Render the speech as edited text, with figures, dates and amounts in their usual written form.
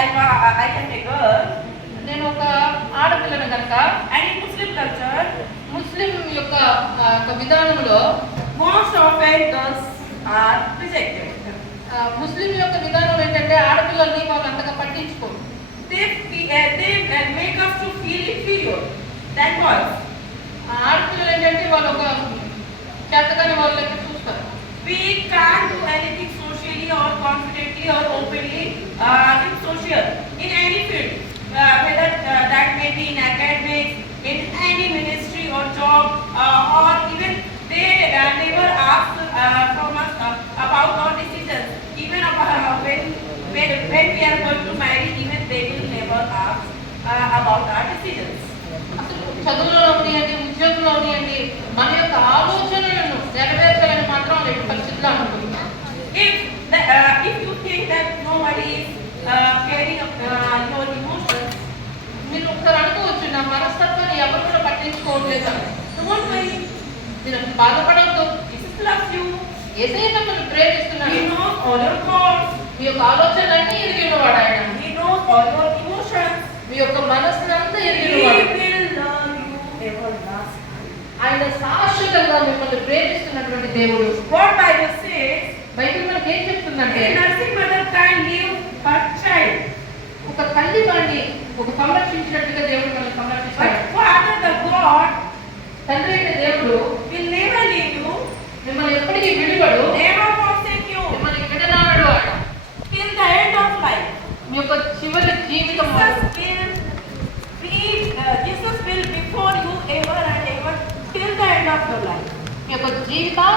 I am a girl, నేను ఒక ఆడపిల్లను కనుక, and in Muslim culture, ముస్లిం యొక్క విధానంలో most often girls are rejected. ముస్లిం యొక్క విధానం ఏంటంటే ఆడపిల్లల్ని వాళ్ళు అంతగా పట్టించుకోరు. They make us to feel inferior than boys. ఆడపిల్లలు ఏంటంటే వాళ్ళు ఒక చేతగాని వాళ్ళ లెక్క చూస్తారు. We can't do anything socially or confidently or openly in social, in any field, whether that may be in academics, in any ministry or job, or even they never ask from us about our decisions. Even when we are going to marry, even they will never ask about our decisions. అసలు చదువులో ఉన్నాయండి, ఉద్యోగంలో ఉన్నాయండి, మన యొక్క ఆలోచనలను నెరవేర్చాలని మాత్రం ఎట్టి పరిస్థితుల్లో అనుకుంటున్నాం. If you think that nobody is caring your emotions, మీరు ఒకసారి అనుకోవచ్చు, నా మనస్తత్వాన్ని ఎవరు కూడా పట్టించుకోవట్లేదు. don't worry. మీరు అసలు బాధపడవద్దు. Jesus loves you. ఏసయ్య మిమ్మల్ని ప్రేమిస్తున్నాడు. He knows all your thoughts. మీ యొక్క ఆలోచనలన్నీ ఎరిగినవాడు ఆయన. He knows all your emotions. మీ యొక్క మనస్సునంతా He ఎరిగినవాడు. will love you everlasting. ఆయన శాశ్వతంగా మిమ్మల్ని ప్రేమిస్తున్నటువంటి దేవుడు. What Bible says, బైబిల్ మనకి ఏం చెప్తుందంటే, a nursing mother can leave her child, ఒక తల్లి వాడిని ఒక సంరక్షించినట్టుగా దేవుడు మనల్ని but సంరక్షిస్తాడు. Father the God తండ్రి అయిన దేవుడు will never leave you, మిమ్మల్ని ఎప్పటికీ విడివడు, never forsake you మిమ్మల్ని విడనాడు ఆయన. till the end of life. మీ యొక్క చివరి జీవితం Jesus will before you ever and ever till the end of your life. మీ యొక్క జీవితం